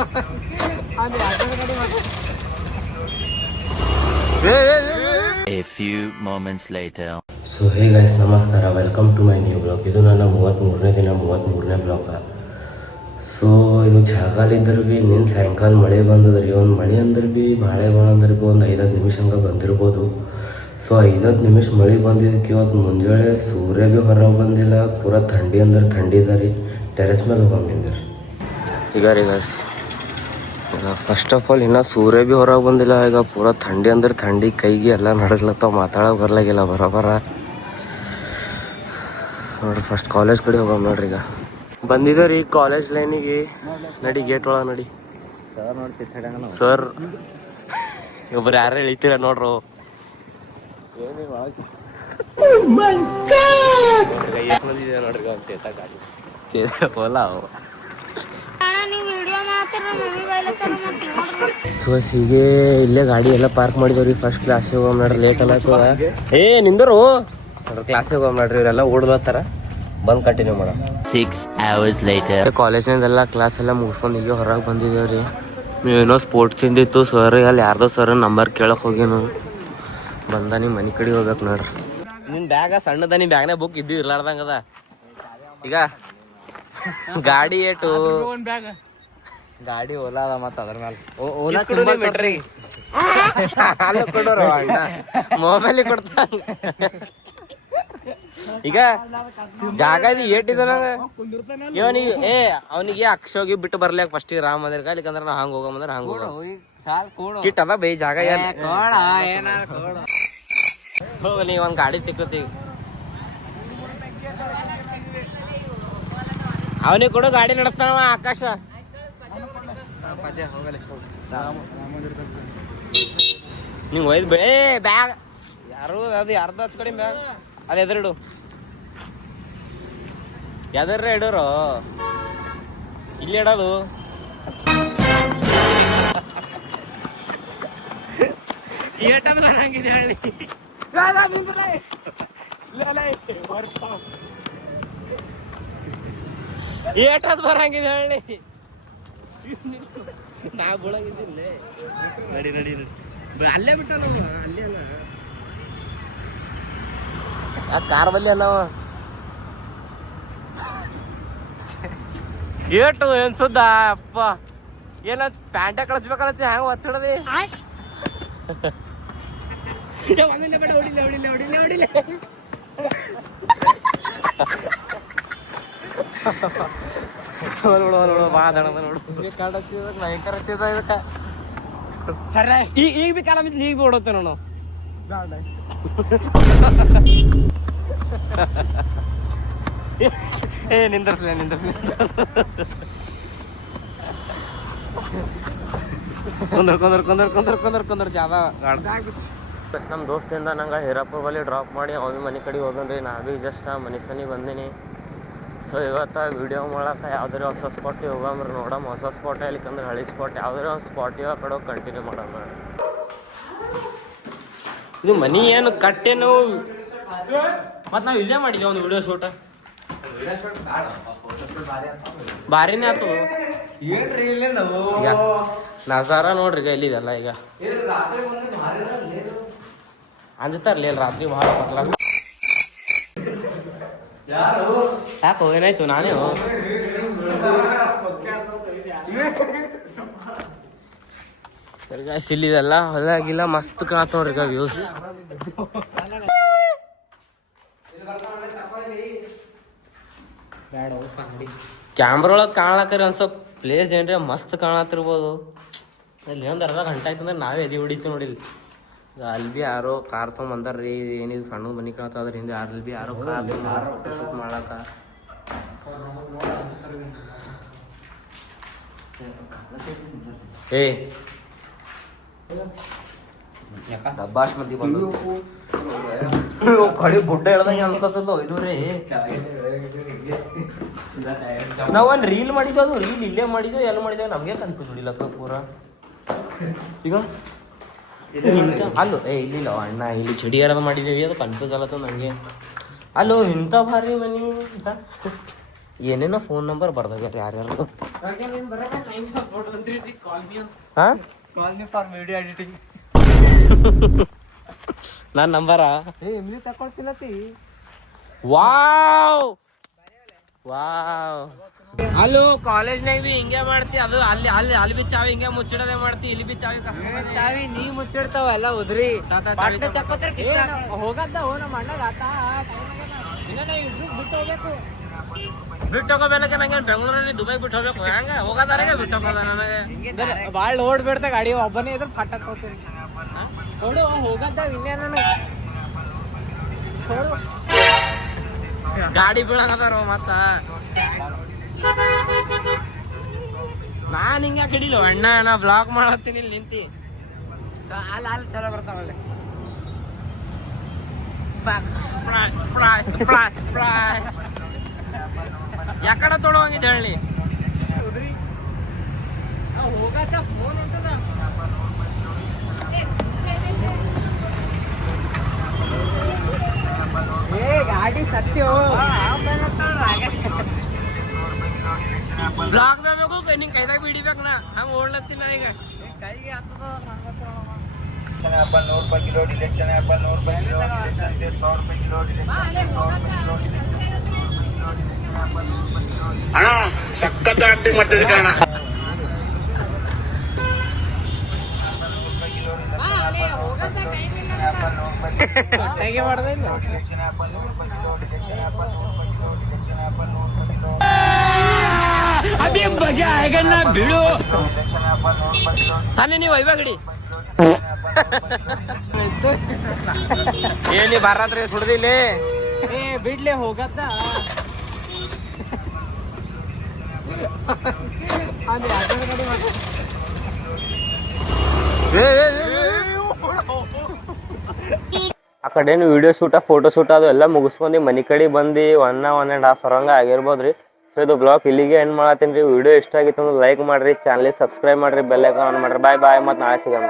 A few moments later. So hey guys, ನಮಸ್ಕಾರ, welcome to my new blog. ಇದು ನನ್ನ 33ನೇ ದಿನ, 33ನೇ ಬ್ಲಾಗ. ಸೊ ಇದು ಚಳಿಗಾಲಿದ್ರೆ ಭೀ ನಿನ್ನ ಸಾಯಂಕಾಲ ಮಳೆ ಬಂದದ್ರಿ. ಒಂದು ಮಳೆ ಅಂದ್ರೆ ಭೀ ಭಾಳ ಅಂದ್ರೆ ಭೀ ಒಂದು 5-10 ನಿಮಿಷ ಹಂಗೆ ಬಂದಿರ್ಬೋದು. ಸೊ 5-10 ನಿಮಿಷ ಮಳೆ ಬಂದಿದ್ದಕ್ಕೆ ಇವತ್ತು ಮುಂಜಾನೆ ಸೂರ್ಯ ಭೀ ಹೊರಗೆ ಬಂದಿಲ್ಲ. ಪೂರ ಥಂಡಿ ಅಂದ್ರೆ ಥಂಡಿ ಇದೆ ರೀ. ಟೆರೆಸ್ ಮೇಲೆ ಹೋಗಂಗಿಂದ್ರಿ ಈಗ ರೀ ಗೈಸ್. ಈಗ ಫಸ್ಟ್ ಆಫ್ ಆಲ್ ಇನ್ನೂ ಸೂರ್ಯ ಭೀ ಹೊರಗೆ ಬಂದಿಲ್ಲ. ಈಗ ಪೂರ ಥಂಡಿ ಅಂದ್ರೆ ಥಂಡಿ, ಕೈಗೆ ಎಲ್ಲ ನಡಗ್ಲತ್ತಾವ, ಮಾತಾಡೋಕೆ ಬರ್ಲಾಗಿಲ್ಲ ಬರೋಬರ ನೋಡ್ರಿ. ಫಸ್ಟ್ ಕಾಲೇಜ್ ಕಡೆ ಹೋಗಮ್ ನೋಡ್ರಿ. ಈಗ ಬಂದಿದ್ದೆ ರೀ ಕಾಲೇಜ್ ಲೈನಿಗೆ. ನಡಿ ಗೇಟ್ ಒಳಗೆ ನಡಿ. ಸರ್ ಒಬ್ರು ಯಾರು ಇಳಿತೀರ ನೋಡ್ರು. ಎಷ್ಟು ಮಂದಿ ಇದೆ ನೋಡ್ರಿ ಚೇತ ಗಾಡಿ ಚೇತ ಹೋಲ ಅವು. ಸೊ ಹೀಗೆ ಇಲ್ಲೇ ಗಾಡಿ ಎಲ್ಲ ಪಾರ್ಕ್ ಮಾಡಿದವ್ರಿ. ಫಸ್ಟ್ ಕ್ಲಾಸಿಗೆ ಹೋಗಮ್ ನೋಡ್ರಿ. ಲೇಟ್ ಎಲ್ಲ ಆಯ್ತದ. ಏ ನಿಂದರು ನೋಡ್ರಿ, ಕ್ಲಾಸಿಗೆ ಹೋಗಮ್ ನೋಡ್ರಿ. ಇವರೆಲ್ಲ ಓಡ್ಲತ್ತಾರ, ಬಂದು ಕಂಟಿನ್ಯೂ ಮಾಡೋಣ. 6 hours later. ಕಾಲೇಜ್ನದೆಲ್ಲ ಕ್ಲಾಸ್ ಎಲ್ಲ ಮುಗಿಸ್ಕೊಂಡು ಈಗ ಹೊರಗೆ ಬಂದಿದ್ದೇವ್ರಿ. ಏನೋ ಸ್ಪೋರ್ಟ್ಸ್ ಇಂದಿತ್ತು. ಸರ್ ಅಲ್ಲಿ ಯಾರ್ದೋ ಸರ್ ನಂಬರ್ ಕೇಳಕ್ಕೆ ಹೋಗಿನು ಬಂದ. ನಿಮ್ಮ ಮನೆ ಕಡೆ ಹೋಗ್ಬೇಕು ನೋಡ್ರಿ. ನಿನ್ನ ಬ್ಯಾಗ ಸಣ್ಣದ, ನಿಮ್ಮ ಬ್ಯಾಗ್ನಾಗ ಬುಕ್ ಇದ್ದು ಇರ್ಲಾರ್ದಂಗದ. ಈಗ ಗಾಡಿ ಏಟು ಗಾಡಿ ಓಲಾ ಅದ, ಮತ್ತು ಅದ್ರ ಮೇಲೆ ಓಲಾ ಮೆಟ್ರಿ ಅಲ್ಲ ಕೊಡೋರು ಅಣ್ಣ ಮೊಬೈಲಿಗೆ ಕೊಡ್ತಾನ. ಈಗ ಜಾಗ ಇದು ಏಟಿದ ನಂಗೆ ಇವನಿಗೆ. ಅವನಿಗೆ ಅಕ್ಷೋಗಿ ಬಿಟ್ಟು ಬರ್ಲಿಕ್ಕೆ ಫಸ್ಟ್ ರಾಮ ಮಂದಿರ ಕಾಲಿಕಂದ್ರೆ ನಾವು ಹಂಗೆ ಹೋಗಂದ್ರೆ ಹಂಗೆ ಹೋಗ ಕಿಟ್ ಅದ ಬೈ ಜಾಗ ಹೋಗ. ನೀ ಒಂದು ಗಾಡಿ ತಿಕ್ಕೋತಿ ಅವನಿಗೆ ಕೊಡು, ಗಾಡಿ ನಡೆಸ್ತಾನವ ಆಕಾಶ. ನಿಂಗೆ ಒಯ್ದು ಬೇ ಬ್ಯಾಗ್ ಯಾರು ಅದು ಯಾರ್ದು ಹಚ್ ಕಡಿಮೆ ಬ್ಯಾಗ್ ಅಲ್ಲಿ ಎದುರಿಡು. ಎದರ್ರ ಇಡೋರು ಇಲ್ಲಿ ಇಡೋದು. ಹಂಗಿದೆ ಹೇಳಿ ಏಟದ್ ಬರಂಗಿದೆ ಹೇಳಿ. ನಾ ಬೀಳಂಗಿದ್ದಿಲ್ಲ. ನಡಿ ನಡಿ ನಡಿ ಅಲ್ಲೇ ಬಿಟ್ಟಲ್ಲ, ಅಲ್ಲೇ ಅಲ್ಲ ಆ ಕಾರ್ ಬಲ್ಲಿ ಅಲ್ಲವ. ಏಟು ಏನ್ ಸುದ್ದ ಅಪ್ಪ, ಏನ ಪ್ಯಾಂಟ ಕಳಿಸ್ಬೇಕಲ್ಲತ್ತಿ ಹ್ಯಾಂಗ ಒತ್ತಿಡದಿ. ಈಗ ಬಿ ಕಾಲ ಮಿತ್ ಈಗ ಬಿ ಓಡೋತ್ತೆ ನೋಡು. ಏ ನಿಂದರ್ಸ್ಲ ನಿಂದರ್ಸ್ಲ ಕುಂದ್ರ ಜಾದ ಗಾಡಿ. ನಮ್ಮ ದೋಸ್ತಿಂದ ನಂಗೆ ಹೀರಾಪುರ ಬಳಿ ಡ್ರಾಪ್ ಮಾಡಿ ಅವ್ನ ಮನೆ ಕಡೆ ಹೋದನ್ರಿ. ನಾ ಭೀ ಜಸ್ಟ್ ಮನೆ ಸನಿ ಬಂದೀನಿ. ಸೊ ಇವತ್ತು ವೀಡಿಯೋ ಮಾಡಕ್ಕೆ ಯಾವ್ದಾರು ಹೊಸ ಸ್ಪಾಟ್ ಹೋಗಂಬ್ರಿ ನೋಡಮ್. ಹೊಸ ಸ್ಪಾಟ್ ಇಲ್ಲಿಕಂದ್ರೆ ಹಳಿ ಸ್ಪಾಟ್ ಯಾವ್ದಾರು ಒಂದು ಸ್ಪಾಟ್ ಇವಾಗ ಕಡೆ ಕಂಟಿನ್ಯೂ ಮಾಡೋಣ. ಇದು ಮನಿ ಏನು ಕಟ್ಟೇನು ಮತ್ತು ನಾವು ಇಲ್ಲೇ ಮಾಡಿದ್ವಿ ಒಂದು ವಿಡಿಯೋ ಶೂಟ್. ಭಾರಿನೇ ಆಯ್ತು ಈಗ ನಜಾರ ನೋಡ್ರಿ. ಈಗ ಇಲ್ಲಿದೆಲ್ಲ ಈಗ ಅಂಜತಾರಲಿ ಅಲ್ಲಿ ರಾತ್ರಿ ಭಾಳ ಮಕ್ಳ. ಯಾಕೋ ಏನಾಯ್ತು? ನಾನೇ ಇಲ್ಲಿದೆಲ್ಲ ಹೊಲಾಗಿಲ್ಲ ಮಸ್ತ್ ಕಾಣತ್ ನೋಡ್ರಿ ಈಗ ವ್ಯೂಸ್. ಕ್ಯಾಮ್ರಾ ಒಳಗೆ ಕಾಣಕರಿ ಒಂದು ಸ್ವಲ್ಪ ಪ್ಲೇಸ್ ಏನ್ರಿ ಮಸ್ತ್ ಕಾಣತ್ತಿರ್ಬೋದು. ಅಲ್ಲಿ ಒಂದು ಅರ್ಧ ಗಂಟೆ ಆಯ್ತಂದ್ರೆ ನಾವೇ ಎದಿ ಹೊಡಿತೀವಿ ನೋಡಿ. ಅಲ್ಲಿ ಭೀ ಯಾರೋ ಕಾರ್ ತೊಗೊಂಬಂದಾರ್ರಿ. ಏನಿದು ಸಣ್ಣ ಮನೆ ಕಾಣತ್ತ, ಅದ್ರ ಹಿಂದೆ ಅಲ್ಲಿ ಭೀ ಯಾರೋ ಕಾರ್ ಫೋಟೋ ಶೂಟ್ ಮಾಡಕ್ಕ. ಏ ದಬ್ಬಾಶ್ ಮಂದಿ ಬಂದು ಕಡಿ ಬುಡ್ಡ ಹೇಳ್ದಂಗೆ ಅನ್ಸತ್ತದ. ಇದು ರೀ ನಾವೊಂದು ರೀಲ್ ಮಾಡಿದ್ವಿ. ಅದು ರೀಲ್ ಇಲ್ಲೇ ಮಾಡಿದ್ವಿ ಎಲ್ಲ ಮಾಡಿದ್ವಿ, ನಮಗೆ ಕನ್ಫ್ಯೂಸ್ ಹೊಡಿಲತ್ತದ ಪೂರ. ಈಗ ಅಲ್ಲೋ ಇಲ್ಲಿಲ್ಲ ಅಣ್ಣ, ಇಲ್ಲಿ ಚಡಿ ಯಾರಾದ್ರು ಮಾಡಿದ್ದೀವಿ, ಅದು ಕನ್ಫ್ಯೂಸ್ ಆಗತ್ತದ ನನಗೆ. ಅಲ್ಲೋ ಇಂಥ ಭಾರಿ ಮನೆ ಅಂತ ಏನೇನೋ ಫೋನ್ ನಂಬರ್ ಬರ್ದಾಗ್ಯಾರ ಯಾರ್ಯಾರು. ನನ್ನ ನಂಬರ ತಕೊಳ್ತಿಲ್ಲತಿ ವಾವ್ ವಾವ್ ಅಲ್ಲೂ ಕಾಲೇಜ್ನಾಗ ಬಿ ಹಿಂಗೆ ಮಾಡ್ತಿ ಅದು ಅಲ್ಲಿ ಅಲ್ಲಿ ಅಲ್ಲಿ ಬಿ ಚಾವಿ ಹಿಂಗೆ ಮುಚ್ಚಿಡೋದೇ ಮಾಡ್ತಿ ಇಲ್ಲಿ ಬಿ ಚಾವಿ ಚಾವಿ ನೀ ಮುಚ್ಚಿಡ್ತಾವ ಎಲ್ಲ ಉದ್ರಿ ಹೋಗದ್ದ ಹೋ ನಮ್ಮ ಅಣ್ಣಗ ಆತ ಇನ್ನ ಇಬ್ರು ಬಿಟ್ಟು ಹೋಗ್ಬೇಕು ಬಿಟ್ಟು ಹೋಗೋಬೇಕ ನಂಗೆ ಬೆಂಗಳೂರಲ್ಲಿ ದುಬೈ ಬಿಟ್ಟು ಹೋಗ್ಬೇಕು ಹೆಂಗ ಹೋಗೋದಾರಿಗೆ ಬಿಟ್ಟು ಹೋಗೋದ ನನಗೆ ಭಾಳ ಲೋಡ್ ಬಿಡ್ತಾ ಗಾಡಿ ಒಬ್ಬನೇ ಇದ್ರೆ ಫಟ್ ಹಾಕೋತೀನಿ ನೋಡು ಹೋಗದ್ದ ಇನ್ನೇನ ಗಾಡಿ ಬೀಳಂಗದಾರ ಮತ್ತ ನಾನ್ ಹಿಂಗ ಕಡಿಲ್ಲ ಅಣ್ಣ ನಾ ಬ್ಲಾಕ್ ಮಾಡತ್ತೀನಿ ಇಲ್ಲಿ ನಿಂತಿ ಅಲ್ಲಿ ಚಲೋ ಬರ್ತಾವಲ್ಲಿ ಸರ್ಪ್ರೈಸ್ ಸರ್ಪ್ರೈಸ್ ಸರ್ಪ್ರೈಸ್ ಸರ್ಪ್ರೈಸ್ ಯಾಕಡೆ ತೊಡೋಂಗಿದ್ ಹೇಳಿ ಹೋಗತ್ತ ಫೋನ್ ಉಂಟದ ಏ ಗಾಡಿ ಸತ್ಯ ಬ್ಲಾಕ್ ಬೇಕು ನಿಂಗೆ ಕೈದಾಗ ಬಿಡಿಬೇಕು ನಾ ಹಂಗ ಓಡ್ಲತ್ತೀನಿ ನಾ ಈಗ ಕೈಗೆ ಅಣ್ಣ ಸಖತ್ ಆಕ್ಟಿಂಗ್ ಮಾಡ್ತಿದ್ದೆ ಕಣ ಹೇಗೆ ಮಾಡ್ದಿಲ್ಲ ಅಭಿ ಮಜಾ ಆಯ್ಗಣ್ಣ ಬಿಡು ಸಣ್ಣ ನೀವು ಒಯ್ಬೇಕಡಿ ಏನಿ ಬರತ್ರಿ ಸುಡ್ದಿಲ್ಲಿ ಏ ಬಿಡ್ಲೆ ಹೋಗತ್ತ ಆ ಕಡೆನು ವಿಡಿಯೋ ಶೂಟ ಫೋಟೋ ಶೂಟ್ ಅದು ಎಲ್ಲ ಮುಗಿಸ್ಕೊಂಡು ಮನೆ ಕಡೆ ಬಂದು 1.5 ಅವರ್ ಹಂಗೆ ಆಗಿರ್ಬೋದ್ರಿ ಸೊ ಇದು ಬ್ಲಾಗ್ ಇಲ್ಲಿಗೆ ಎಂಡ್ ಮಾಡತ್ತೀನಿ ರೀ ವಿಡಿಯೋ ಇಷ್ಟ ಆಗಿತ್ತು ಅಂದ್ರೆ ಲೈಕ್ ಮಾಡಿರಿ ಚಾನಲ್ ಸಬ್ಸ್ಕ್ರೈಬ್ ಮಾಡಿರಿ ಬೆಲ್ ಐಕಾನ್ ಆನ್ ಮಾಡಿರಿ ಬಾಯ್ ಬಾಯ್ ಮತ್ತು ನಾಳೆ ಸಿಗೋಣ